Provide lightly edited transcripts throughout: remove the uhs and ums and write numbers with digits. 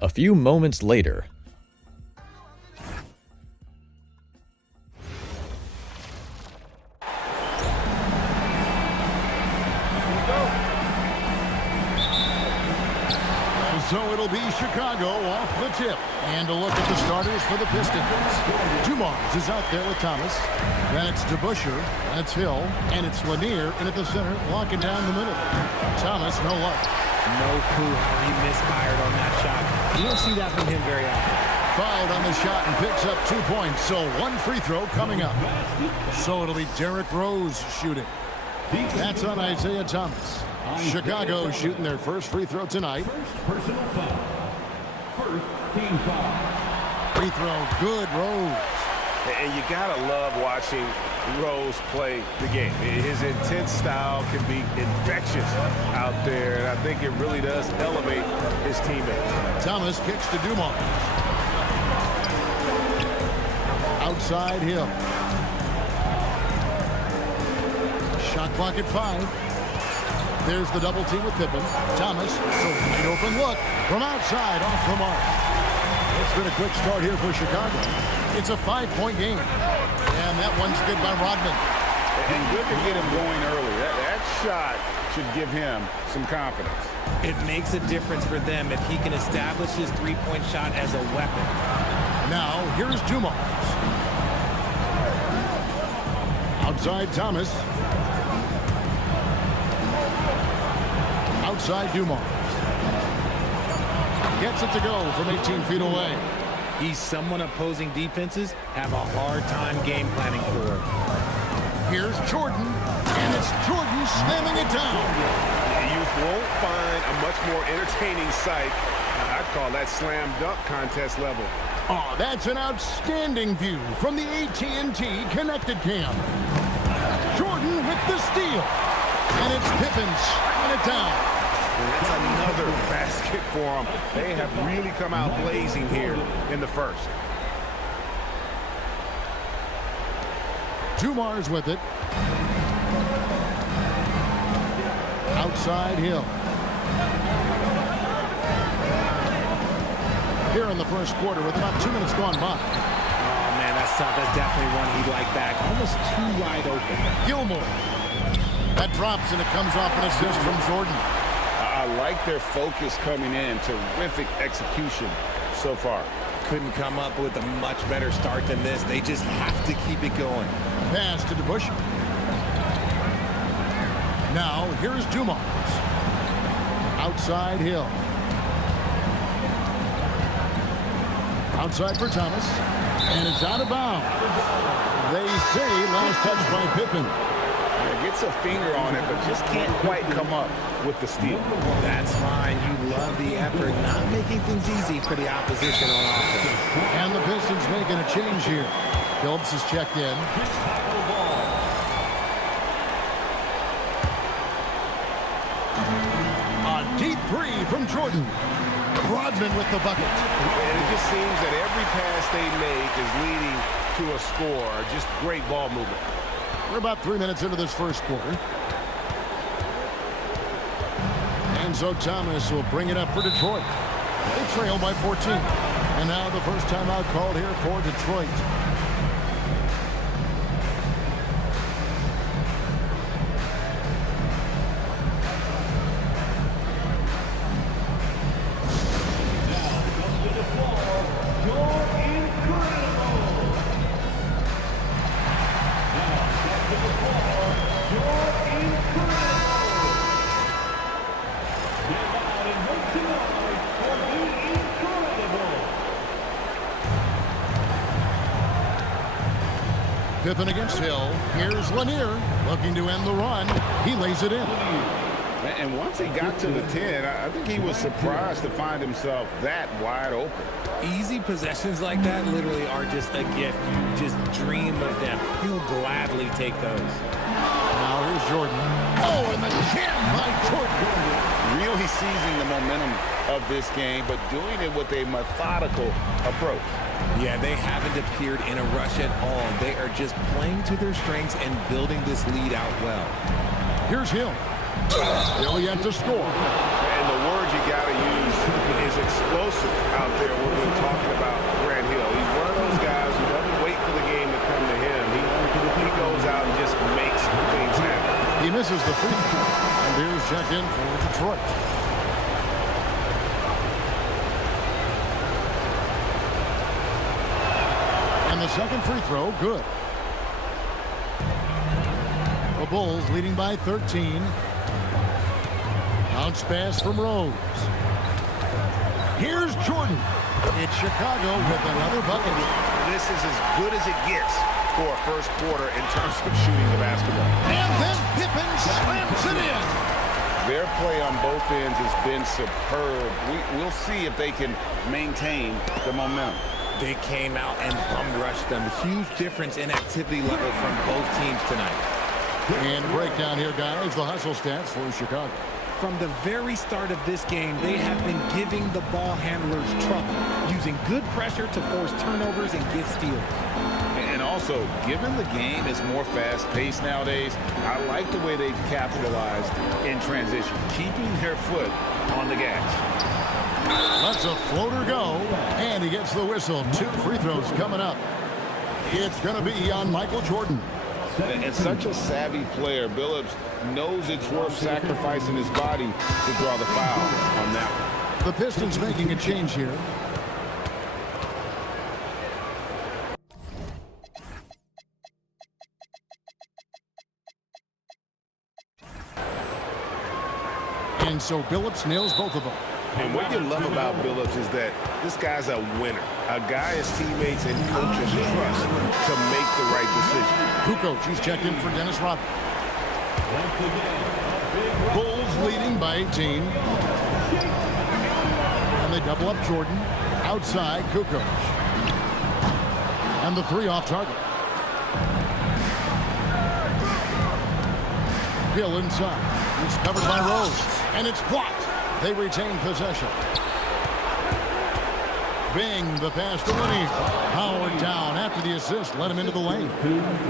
A few moments later. So it'll be Chicago off the tip. And a look at the starters for the Pistons. Dumars is out there with Thomas. Then it's DeBusschere. That's Hill. And it's Lanier in at the center, locking down the middle. Thomas, no luck. No clue how he misfired on that shot. You don't see that from him very often. Fouled on the shot and picks up 2 points. So one free throw coming up. So it'll be Derrick Rose shooting. That's on Isaiah Thomas. Chicago shooting their first free throw tonight. Personal foul. First team foul. Free throw, good, Rose. And you gotta love watching Rose play the game. His intense style can be infectious out there, and I think it really does elevate his teammates. Thomas kicks to Dumars. Outside Hill. Shot clock at 5. There's the double team with Pippen. Thomas, so wide open look from outside off the mark. It's been a quick start here for Chicago. It's a 5-point game. And that one's good by Rodman. And good to get him going early. That shot should give him some confidence. It makes a difference for them if he can establish his three-point shot as a weapon. Now, here's Dumars. Outside Thomas. Outside Dumars. Gets it to go from 18 feet away. He's someone opposing defenses have a hard time game planning for. Here's Jordan, and it's Jordan slamming it down. You won't find a much more entertaining sight. I'd call that slam dunk contest level. Oh, that's an outstanding view from the AT&T Connected Cam. Jordan with the steal, and it's Pippen slamming it down. It's another basket for them. They have really come out blazing here in the first. Dumars with it. Outside Hill. Here in the first quarter with about 2 minutes gone by. Oh, man, that's tough. That's definitely one he'd like back. Almost too wide open. Gilmore. That drops, and it comes off an assist from Jordan. I like their focus coming in. Terrific execution so far. Couldn't come up with a much better start than this. They just have to keep it going. Pass to DeBusschere. Now, here's Dumars. Outside Hill. Outside for Thomas. And it's out of bounds. They say last touch by Pippen. Gets a finger on it, but just can't quite come up with the steal. That's fine. You love the effort, not making things easy for the opposition on offense. And the Pistons making a change here. Phillips is checked in. A deep three from Jordan. Rodman with the bucket. And it just seems that every pass they make is leading to a score. Just great ball movement. We're about 3 minutes into this first quarter. And so Thomas will bring it up for Detroit. They trail by 14. And now the first timeout called here for Detroit. Pippen against Hill. Here's Lanier looking to end the run. He lays it in. And once he got to the 10, I think he was surprised to find himself that wide open. Easy possessions like that literally are just a gift. You just dream of them. He'll gladly take those. Now here's Jordan. Oh, and the jam by Jordan. Really seizing the momentum of this game, but doing it with a methodical approach. Yeah, they haven't appeared in a rush at all. They are just playing to their strengths and building this lead out well. Here's Hill. Still yet to score. And the word you got to use is explosive checked in for Detroit. And the second free throw, good. The Bulls leading by 13. Bounce pass from Rose. Here's Jordan. It's Chicago with another bucket. This is as good as it gets for a first quarter in terms of shooting the basketball. And then Pippen slams it in. Their play on both ends has been superb. We'll see if they can maintain the momentum. They came out and bum rushed them. Huge difference in activity level from both teams tonight. And breakdown here, guys. The hustle stats for Chicago. From the very start of this game, they have been giving the ball handlers trouble, using good pressure to force turnovers and get steals. And also, given the game is more fast-paced nowadays, I like the way they've capitalized in transition, keeping their foot on the gas. Lets a floater go, and he gets the whistle. 2 free throws coming up. It's going to be on Michael Jordan. And such a savvy player, Billups knows it's worth sacrificing his body to draw the foul on that one. The Pistons making a change here. And so Billups nails both of them. And what you love about Billups is that this guy's a winner. A guy his teammates and coaches trust to make the right decision. Kukoc, he's checked in for Dennis Rodman. Bulls leading by 18. And they double up Jordan. Outside, Kukoc. And the 3 off target. Hill inside. It's covered by Rose. And it's blocked. They retain possession. Bing, the pass to Winnie. Howard down after the assist. Let him into the lane.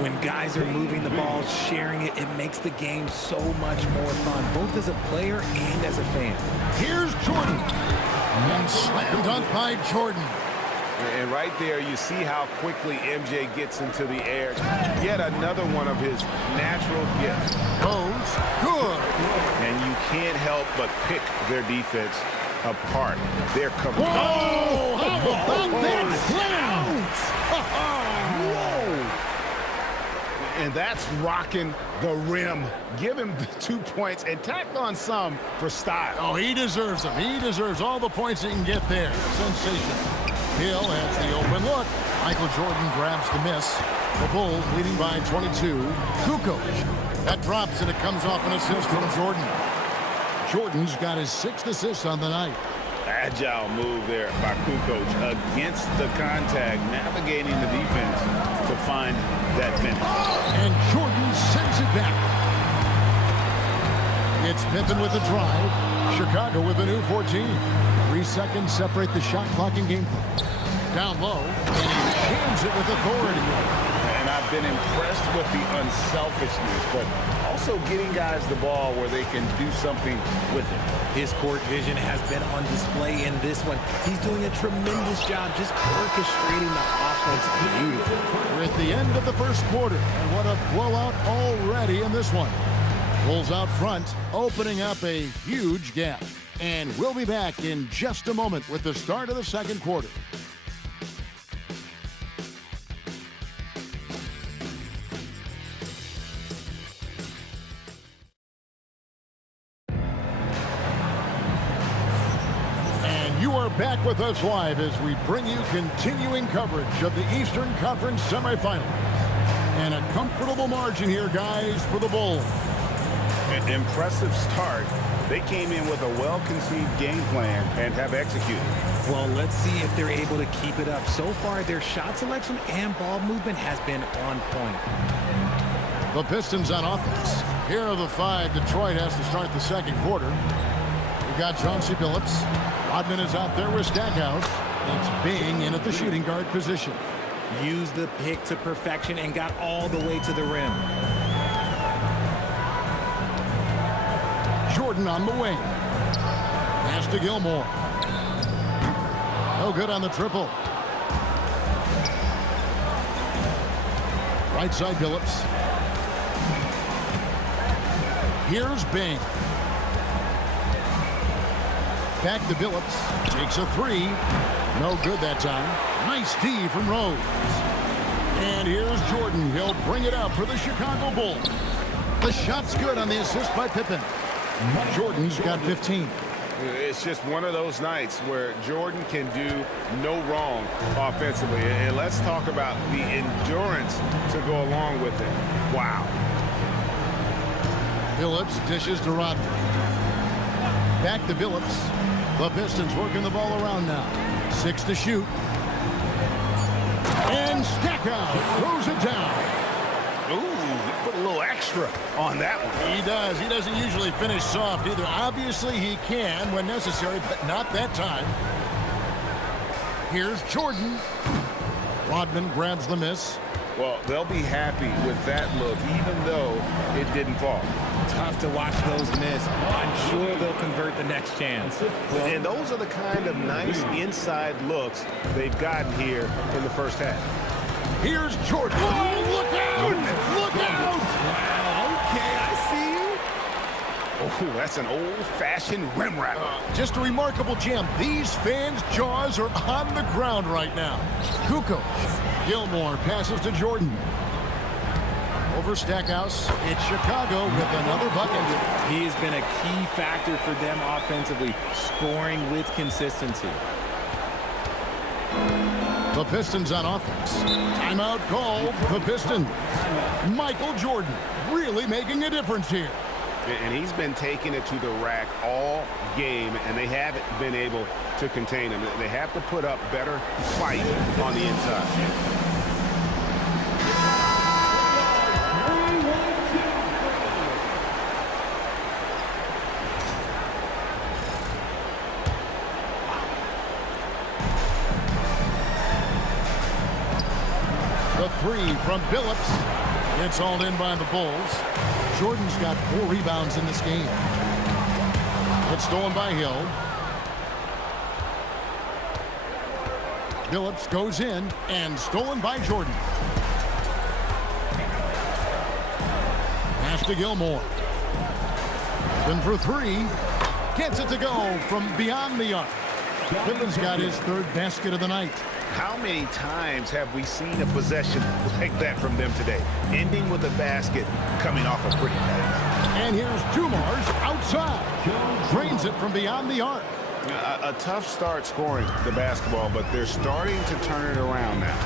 When guys are moving the ball, sharing it, it makes the game so much more fun, both as a player and as a fan. Here's Jordan. And slam dunk by Jordan. And right there, you see how quickly MJ gets into the air. Yet another one of his natural gifts. Goes good. And you can't help but pick their defense apart. They're coming. Whoa! How about that Whoa! And that's rocking the rim. Give him the 2 points and tacked on some for style. Oh, he deserves them. He deserves all the points he can get there. Sensational. Hill has the open look. Michael Jordan grabs the miss. The Bulls leading by 22. Kukoc. That drops and it comes off an assist from Jordan. Jordan's got his 6th assist on the night. Agile move there by Kukoc against the contact, navigating the defense to find that finish. And Jordan sends it back. It's Pippen with the drive. Chicago with a new 14. 3 seconds separate the shot clock and game clock. Down low, and he jams it with authority. And I've been impressed with the unselfishness, but also getting guys the ball where they can do something with it. His court vision has been on display in this one. He's doing a tremendous job just orchestrating the offense beautifully. We're at the end of the first quarter, and what a blowout already in this one. Bulls out front, opening up a huge gap. And we'll be back in just a moment with the start of the second quarter. And you are back with us live as we bring you continuing coverage of the Eastern Conference semifinals. And a comfortable margin here, guys, for the Bulls. An impressive start. They came in with a well-conceived game plan and have executed. Well, let's see if they're able to keep it up. So far, their shot selection and ball movement has been on point. The Pistons on offense. Here are the 5 Detroit has to start the second quarter. We've got Chauncey Billups. Rodman is out there with Stackhouse. It's Bing in at the shooting guard position. Used the pick to perfection and got all the way to the rim. Jordan on the wing. Pass to Gilmore. No good on the triple. Right side Billups. Here's Bing. Back to Billups. Takes a three. No good that time. Nice D from Rose. And here's Jordan. He'll bring it up for the Chicago Bulls. The shot's good on the assist by Pippen. Jordan's got 15. It's just one of those nights where Jordan can do no wrong offensively. And let's talk about the endurance to go along with it. Wow. Billups dishes to Rodman. Back to Billups. The Pistons working the ball around now. 6 to shoot. And Stackhouse throws it down. Ooh, put a little extra on that one. He does. He doesn't usually finish soft either. Obviously, he can when necessary, but not that time. Here's Jordan. Rodman grabs the miss. Well, they'll be happy with that look, even though it didn't fall. Tough to watch those miss. I'm sure they'll convert the next chance. And those are the kind of nice inside looks they've gotten here in the first half. Here's Jordan. Oh, look out! Look out! Wow, okay, I see you. Oh, that's an old-fashioned rim wrapper. Just a remarkable jam. These fans' jaws are on the ground right now. Kukoc. Gilmore passes to Jordan. Over Stackhouse. It's Chicago with another bucket. He has been a key factor for them offensively, scoring with consistency. The Pistons on offense. Timeout called. The Pistons. Michael Jordan really making a difference here. And he's been taking it to the rack all game, and they haven't been able to contain him. They have to put up better fight on the inside. The three from Billups. It's all in by the Bulls. Jordan's got 4 rebounds in this game. It's stolen by Hill. Billups goes in and stolen by Jordan. Pass to Gilmore. Then for 3. Gets it to go from beyond the arc. Pippen's got his 3rd basket of the night. How many times have we seen a possession like that from them today? Ending with a basket, coming off a pretty pass. And here's Dumars outside. Drains it from beyond the arc. A tough start scoring the basketball, but they're starting to turn it around now.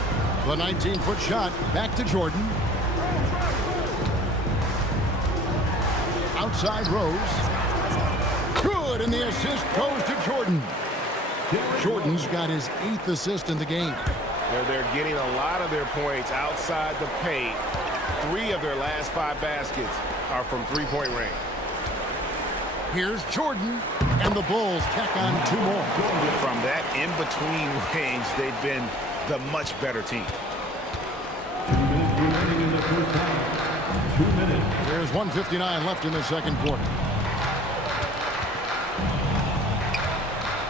The 19-foot shot back to Jordan. Outside Rose. Good, and the assist goes to Jordan. Jordan's got his 8th assist in the game. They're getting a lot of their points outside the paint. 3 of their last 5 baskets are from three-point range. Here's Jordan, and the Bulls tack on 2 more. From that in-between range, they've been the much better team. 2 minutes remaining in the first half. 2 minutes. There's 1:59 left in the second quarter.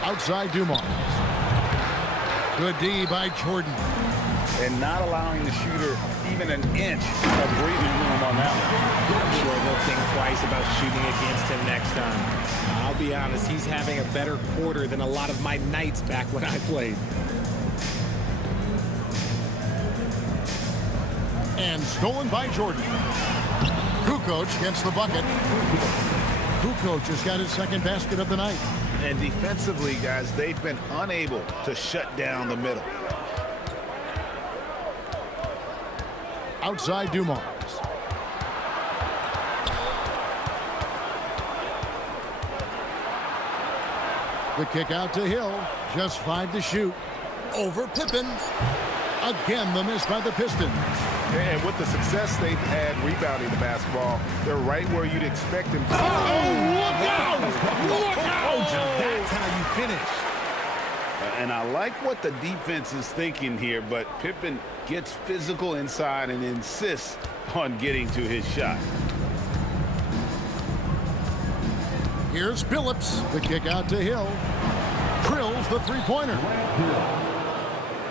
Outside Dumars. Good D by Jordan. And not allowing the shooter even an inch of breathing room on that one. I'm sure they'll think twice about shooting against him next time. I'll be honest, he's having a better quarter than a lot of my nights back when I played. And stolen by Jordan. Kukoc gets the bucket. Kukoc has got his 2nd basket of the night. And defensively, guys, they've been unable to shut down the middle. Outside Dumars. The kick out to Hill. Just 5 to shoot. Over Pippen. Again, the miss by the Pistons. And with the success they've had rebounding the basketball, they're right where you'd expect them to. Oh, look out! Look out! That's how you finish. And I like what the defense is thinking here, but Pippen gets physical inside and insists on getting to his shot. Here's Billups. The kick out to Hill. Drills the three-pointer.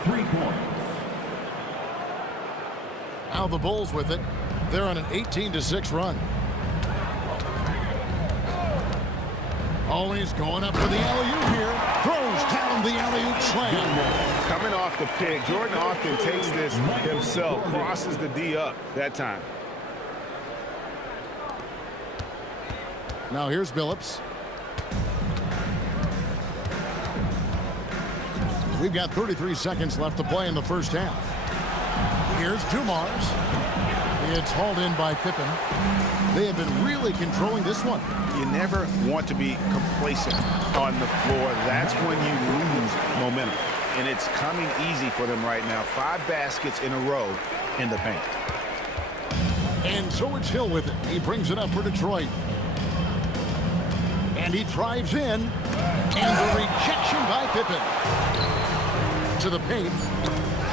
3 points. Now the Bulls with it. They're on an 18-6 run. Oh, he's going up for the alley-oop here. Throws down the alley-oop slam. Coming off the pick, Jordan often takes this himself, crosses the D up that time. Now here's Billups. We've got 33 seconds left to play in the first half. Here's Dumars. It's hauled in by Pippen. They have been really controlling this one. You never want to be complacent on the floor. That's when you lose momentum. And it's coming easy for them right now. 5 baskets in a row in the paint. And so it's Hill with it. He brings it up for Detroit. And he drives in. And the rejection by Pippen. To the paint.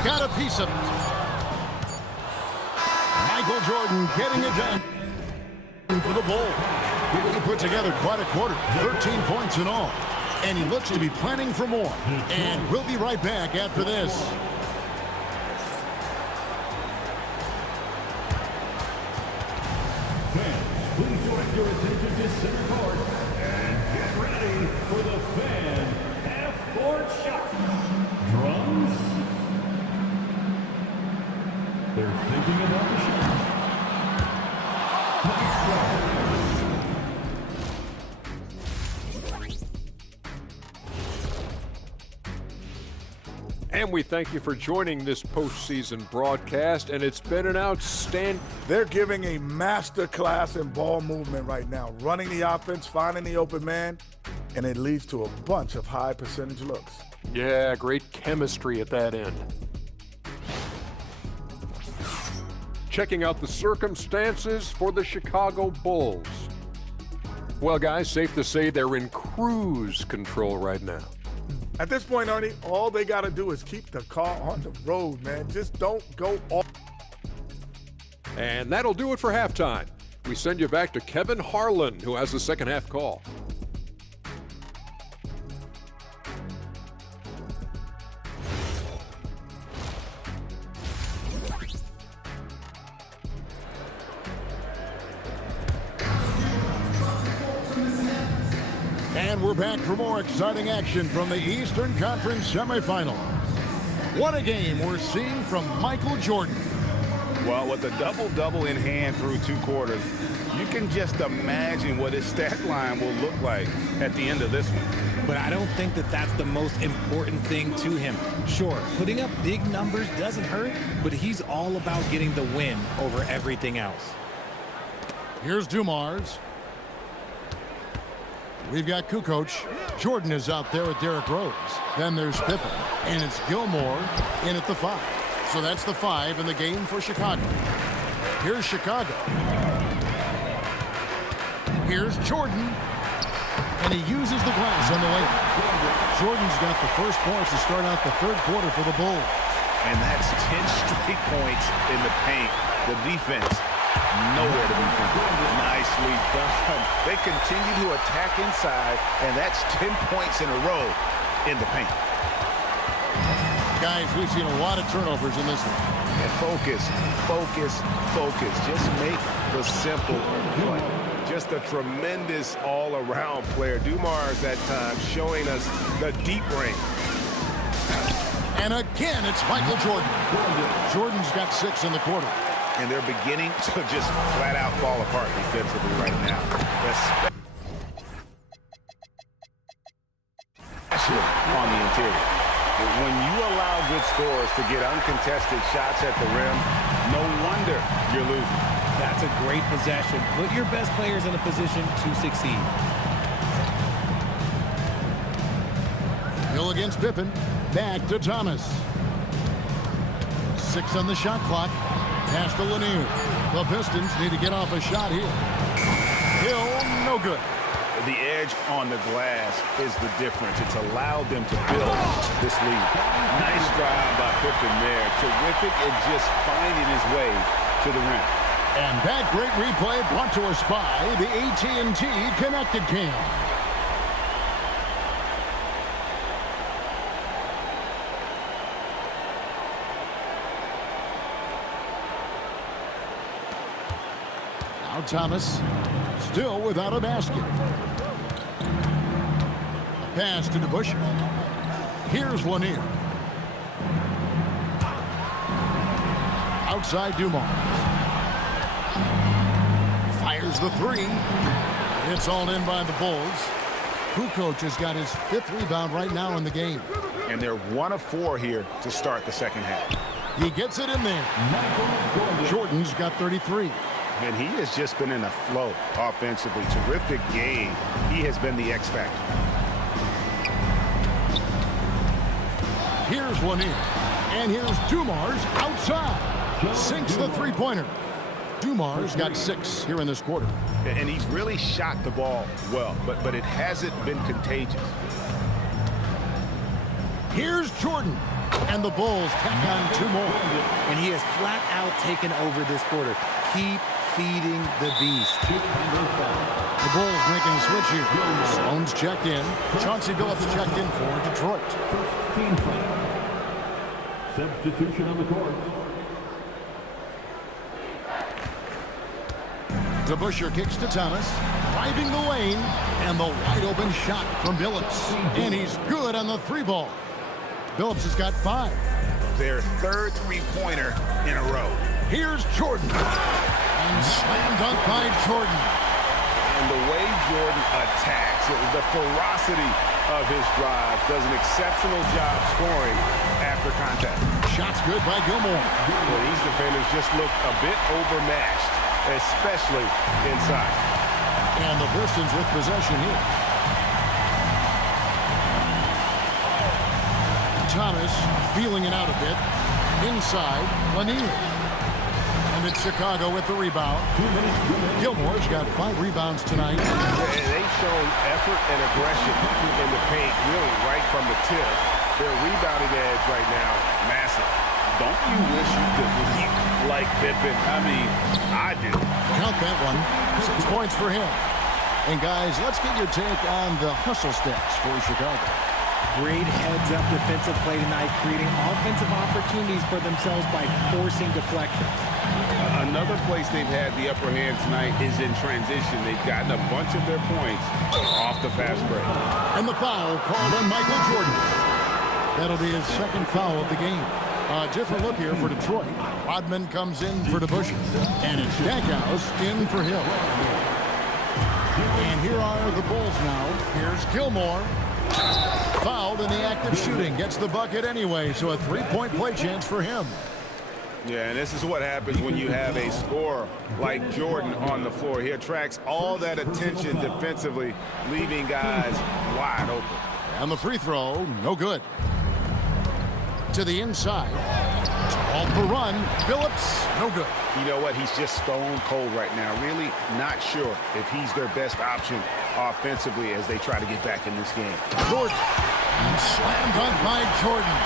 Got a piece of it. Michael Jordan getting it done for the Bulls. He put together quite a quarter, 13 points in all. And he looks to be planning for more. And we'll be right back after this. Fans, please direct your attention to center court and get ready for the fan half-court shots. Drums. They're thinking about the shot. Nice try. And we thank you for joining this postseason broadcast, and it's been an outstanding. They're giving a master class in ball movement right now, running the offense, finding the open man, and it leads to a bunch of high percentage looks. Yeah, great chemistry at that end. Checking out the circumstances for the Chicago Bulls. Well, guys, safe to say they're in cruise control right now. At this point, Ernie, all they got to do is keep the car on the road, man. Just don't go off. And that'll do it for halftime. We send you back to Kevin Harlan, who has the second half call. And we're back for more exciting action from the Eastern Conference semifinals. What a game we're seeing from Michael Jordan. Well, with a double-double in hand through 2 quarters, you can just imagine what his stat line will look like at the end of this one. But I don't think that that's the most important thing to him. Sure, putting up big numbers doesn't hurt, but he's all about getting the win over everything else. Here's Dumars. We've got Kukoc. Jordan is out there with Derrick Rose. Then there's Pippen. And it's Gilmore in at the 5. So that's the 5 in the game for Chicago. Here's Chicago. Here's Jordan. And he uses the glass on the way. Jordan's got the first points to start out the 3rd quarter for the Bulls. And that's 10 straight points in the paint. The defense, nowhere to be found. Nicely done. They continue to attack inside, and that's 10 points in a row in the paint. Guys, we've seen a lot of turnovers in this one. And focus, focus, focus. Just make the simple play. Just a tremendous all-around player. Dumars that time showing us the deep range. And again, it's Michael Jordan. Jordan's got 6 in the quarter. And they're beginning to just flat-out fall apart defensively right now. Especially on the interior. When you allow good scorers to get uncontested shots at the rim, no wonder you're losing. That's a great possession. Put your best players in a position to succeed. Hill against Pippen. Back to Thomas. 6 on the shot clock. Pass to Lanier. The Pistons need to get off a shot here. Hill, no good. The edge on the glass is the difference. It's allowed them to build this lead. Nice drive by Pippen there. Terrific at just finding his way to the rim. And that great replay brought to us by the AT&T Connected Cam. Now Thomas, still without a basket. pass to DeBusschere. Here's Lanier. Outside Dumars. Fires the three. It's all in by the Bulls. Kukoc has got his 5th rebound right now in the game. And they're 1 of 4 here to start the second half. He gets it in there. Jordan's got 33. And he has just been in a flow offensively. Terrific game. He has been the X factor. Here's Lanier. And here's Dumars outside. Sinks the three-pointer. Dumars got 6 here in this quarter. And he's really shot the ball well, but it hasn't been contagious. Here's Jordan. And the Bulls tack on 2 more. And he has flat out taken over this quarter. Keep feeding the beast. The Bulls making a switch here. Sloan's checked in. Chauncey Billups checked in for Detroit. First team foul. Substitution on the court. DeBusschere kicks to Thomas, driving the lane, and the wide-open shot from Billups. And he's good on the 3 ball. Billups has got 5. Their 3rd three-pointer in a row. Here's Jordan. And slam dunk by Jordan. And the way Jordan attacks, the ferocity of his drive, does an exceptional job scoring after contact. Shot's good by Gilmore. Well, these defenders just look a bit overmatched, especially inside. And the Pistons with possession here. Thomas feeling it out a bit. Inside, Lanier. And it's Chicago with the rebound. Gilmore's got 5 rebounds tonight. They've shown effort and aggression in the paint, really right from the tip. Their rebounding edge right now, massive. Don't you wish you could leap like Pippen? I mean, I do. Count that one. 6 points for him. And guys, let's get your take on the hustle stats for Chicago. Great heads-up defensive play tonight, creating offensive opportunities for themselves by forcing deflections. Another place they've had the upper hand tonight is in transition. They've gotten a bunch of their points off the fast break. And the foul called on Michael Jordan. That'll be his 2nd foul of the game. A different look here for Detroit. Rodman comes in for DeBusschere. And it's Stackhouse in for Hill. And here are the Bulls now. Here's Gilmore. Fouled in the act of shooting. Gets the bucket anyway, so a 3-point play chance for him. Yeah, and this is what happens when you have a scorer like Jordan on the floor. He attracts all that attention defensively, leaving guys wide open. And the free throw, no good. To the inside. Off the run. Billups, no good. You know what? He's just stone cold right now. Really not sure if he's their best option offensively as they try to get back in this game. Jordan. And slam dunk by Jordan.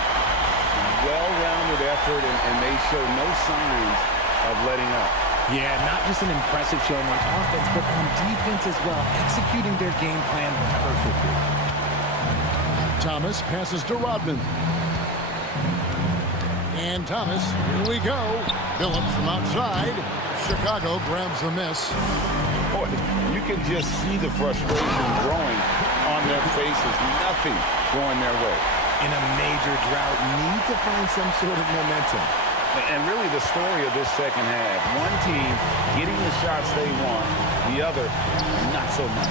Well-rounded effort, and they show no signs of letting up. Yeah, not just an impressive showing on offense, but on defense as well, executing their game plan perfectly. Thomas passes to Rodman. And Thomas, here we go. Billups from outside. Chicago grabs the miss. Boy, you can just see the frustration growing on their faces. Nothing going their way. In a major drought, need to find some sort of momentum. And really the story of this second half, one team getting the shots they want, the other not so much.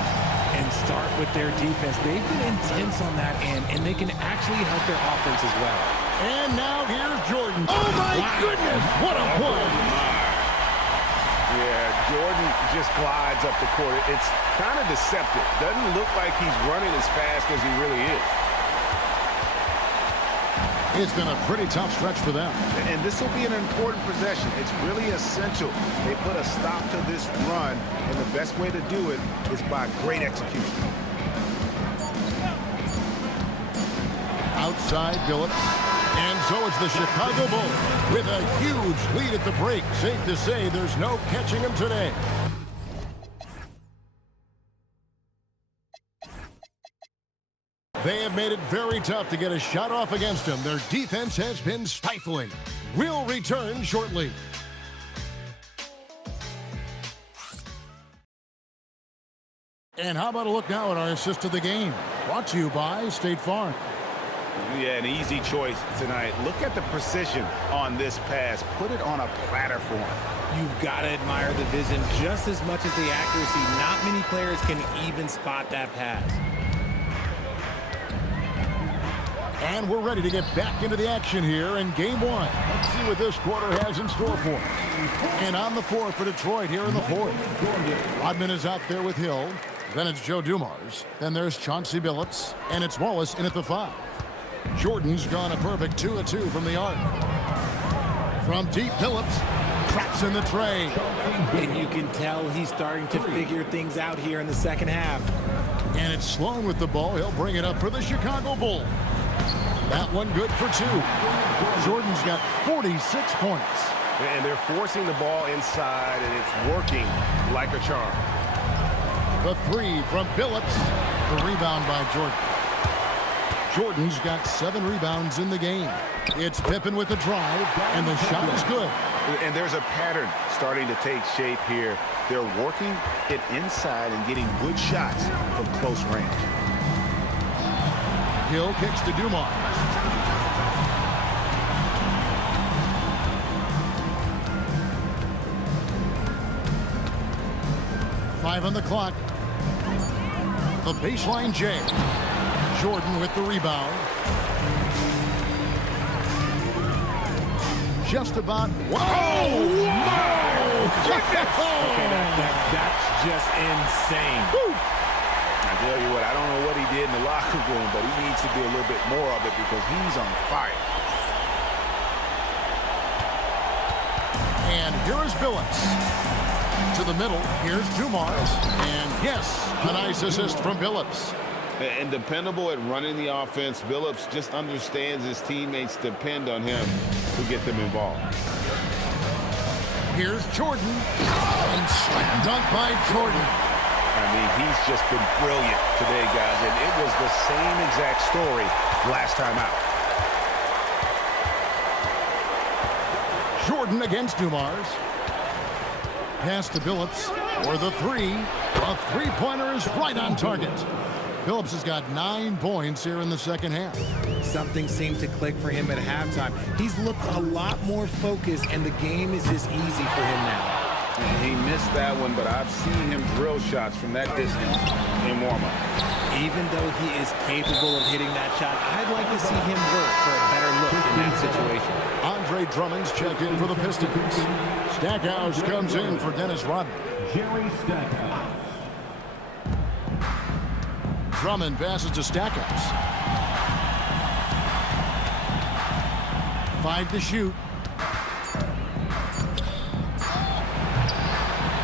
And start with their defense. They've been intense on that end, and they can actually help their offense as well. And now here's Jordan. Oh, my goodness. What a play. Yeah, Jordan just glides up the court. It's kind of deceptive. Doesn't look like he's running as fast as he really is. It's been a pretty tough stretch for them. And this will be an important possession. It's really essential they put a stop to this run, and the best way to do it is by great execution. Outside Billups. And so it's the Chicago Bulls with a huge lead at the break. Safe to say there's no catching them today. They have made it very tough to get a shot off against them. Their defense has been stifling. We'll return shortly. And how about a look now at our assist of the game? Brought to you by State Farm. Yeah, an easy choice tonight. Look at the precision on this pass. Put it on a platter for him. You've got to admire the vision just as much as the accuracy. Not many players can even spot that pass. And we're ready to get back into the action here in game one. Let's see what this quarter has in store for us. And on the floor for Detroit here in the fourth. Rodman is out there with Hill. Then it's Joe Dumars. Then there's Chauncey Billups. And it's Wallace in at the 5. Jordan's gone a perfect 2 of 2 from the arc. From deep, Billups traps in the tray. And you can tell he's starting to figure things out here in the second half. And it's Sloan with the ball. He'll bring it up for the Chicago Bulls. That one good for 2. Jordan's got 46 points. And they're forcing the ball inside, and it's working like a charm. The 3 from Billups. The rebound by Jordan. Jordan's got 7 rebounds in the game. It's Pippen with the drive, and the shot is good. And there's a pattern starting to take shape here. They're working it inside and getting good shots from close range. Hill kicks to Dumars. Five on the clock. The baseline J. Jordan with the rebound. Just about. Whoa! That's just insane. Woo! I tell you what, I don't know what he did in the locker room, but he needs to do a little bit more of it because he's on fire. And here is Billups. To the middle, here's Dumars. And yes, a nice assist from Billups. And dependable at running the offense. Billups just understands his teammates depend on him to get them involved. Here's Jordan. And slam dunk by Jordan. I mean, he's just been brilliant today, guys. And it was the same exact story last time out. Jordan against Dumars. Pass to Billups for the 3. A three-pointer is right on target. Billups has got 9 points here in the second half. Something seemed to click for him at halftime. He's looked a lot more focused, and the game is just easy for him now. And he missed that one, but I've seen him drill shots from that distance in warm-up. Even though he is capable of hitting that shot, I'd like to see him work for a better look in that situation. Andre Drummond's checked in for the Pistons. Stackhouse comes in for Dennis Rodman. Jerry Stackhouse. Drummond passes to Stackhouse. 5 to shoot.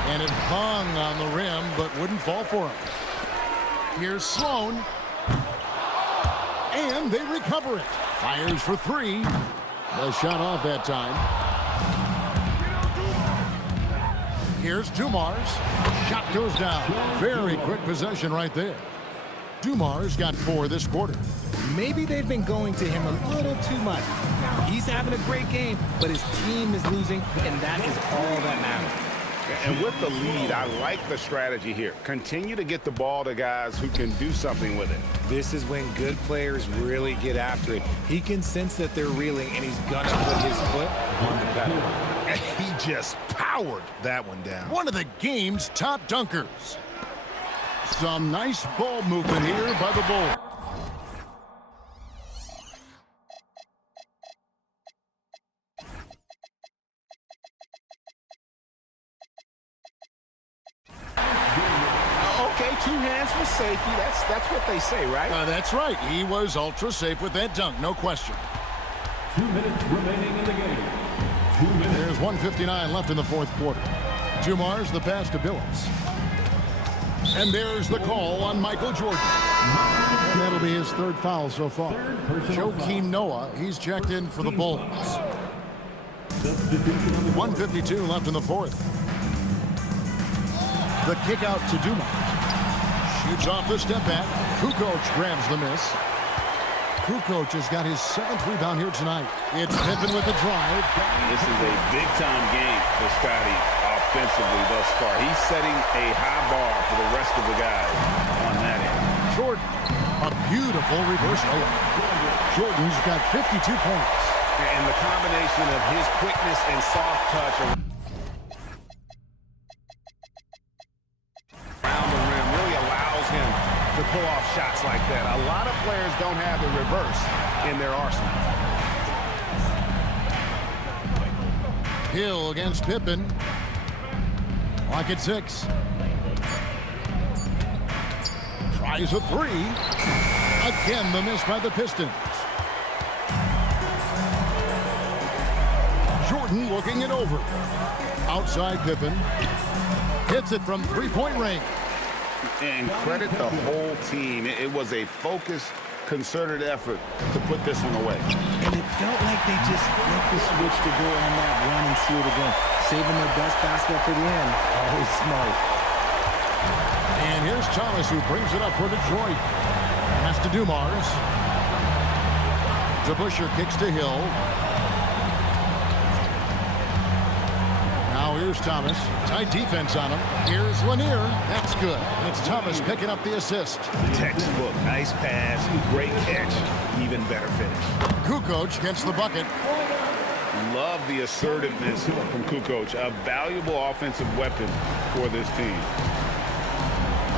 And it hung on the rim, but wouldn't fall for him. Here's Sloan. And they recover it. Fires for 3. The shot off that time. Here's Dumars. Shot goes down. Very quick possession right there. Dumars got 4 this quarter. Maybe they've been going to him a little too much. Now, he's having a great game, but his team is losing, and that is all that matters. And with the lead, I like the strategy here. Continue to get the ball to guys who can do something with it. This is when good players really get after it. He can sense that they're reeling, and he's gonna put his foot on the pedal. And he just powered that one down. One of the game's top dunkers. Some nice ball movement here by the Bulls. Okay, 2 hands for safety. That's what they say, right? That's right. He was ultra safe with that dunk, no question. 2 minutes remaining in the game. 2 minutes. There's 1:59 left in the fourth quarter. Dumars the pass to Billups. And there's the call on Michael Jordan. And that'll be his 3rd foul so far. Joakim Noah, he's checked in for the Bulls. 1:52 left in the fourth. The kick out to Dumars. Shoots off the step back. Kukoc grabs the miss. Kukoc has got his 7th rebound here tonight. It's Pippen with the drive. This is a big-time game for Scotty defensively thus far. He's setting a high bar for the rest of the guys on that end. Jordan, a beautiful reverse layup. Jordan's got 52 points. And the combination of his quickness and soft touch around the rim really allows him to pull off shots like that. A lot of players don't have the reverse in their arsenal. Hill against Pippen. Clock at 6. Tries a 3. Again, the miss by the Pistons. Jordan looking it over. Outside Pippen. Hits it from three-point range. And credit the whole team. It was a focused, concerted effort to put this one away. And it felt like they just flipped the switch to go on that run and seal the game. Saving their best basketball for the end. Always smart. And here's Thomas, who brings it up for Detroit. Pass to Dumars. DeBusschere kicks to Hill. Now here's Thomas. Tight defense on him. Here's Lanier. That's good. And it's Thomas picking up the assist. Textbook. Nice pass. Great catch. Even better finish. Kukoc gets the bucket. Love the assertiveness from Kukoc. A valuable offensive weapon for this team.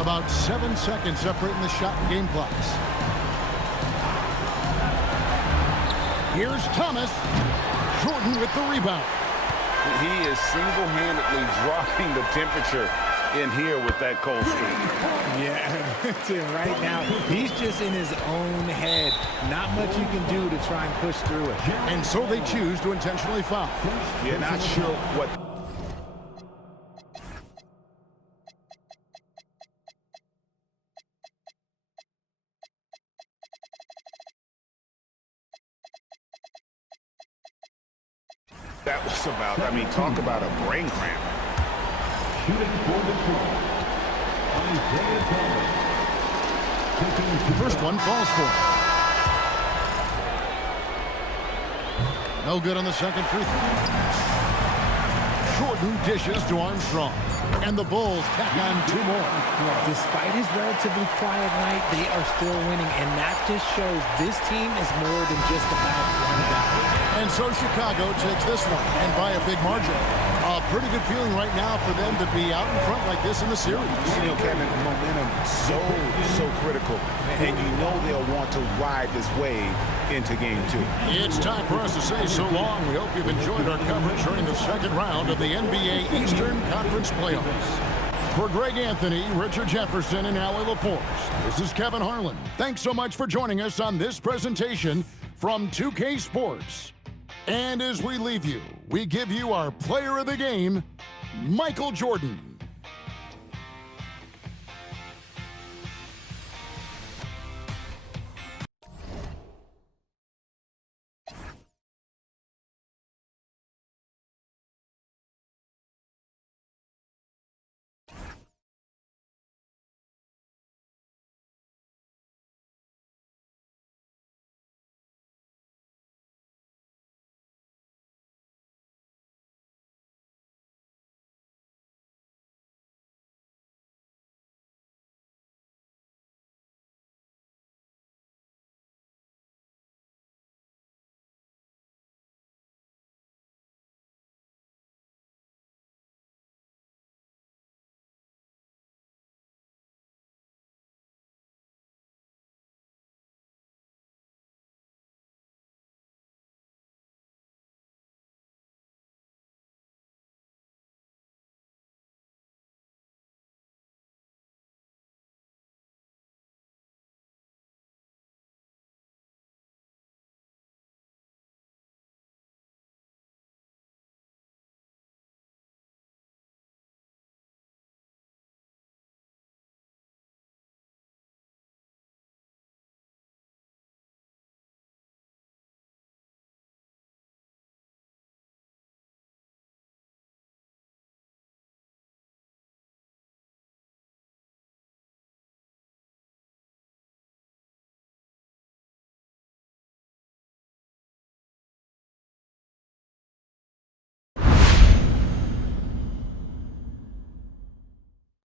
About 7 seconds separating the shot and game clocks. Here's Thomas. Jordan with the rebound. He is single-handedly dropping the temperature in here with that cold streak. Yeah, that's it right now. He's just in his own head. Not much you can do to try and push through it. And so they choose to intentionally foul. You're not sure what... that was about. I mean, talk about a brain cramp. Shooting for Detroit, Isaiah Thomas. First one falls for it. No good on the second free throw. Jordan dishes to Armstrong. And the Bulls tack on 2 more. Despite his relatively quiet night, they are still winning, and that just shows this team is more than just about one guy. And so Chicago takes this one, and by a big margin. A pretty good feeling right now for them to be out in front like this in the series. You know, Kevin, momentum so critical, and you know they'll want to ride this wave into Game 2. It's time for us to say so long. We hope you've enjoyed our coverage during the second round of the NBA Eastern Conference Playoffs. For Greg Anthony, Richard Jefferson, and Allie LaForce, this is Kevin Harlan. Thanks so much for joining us on this presentation from 2K Sports. And as we leave you, we give you our player of the game, Michael Jordan.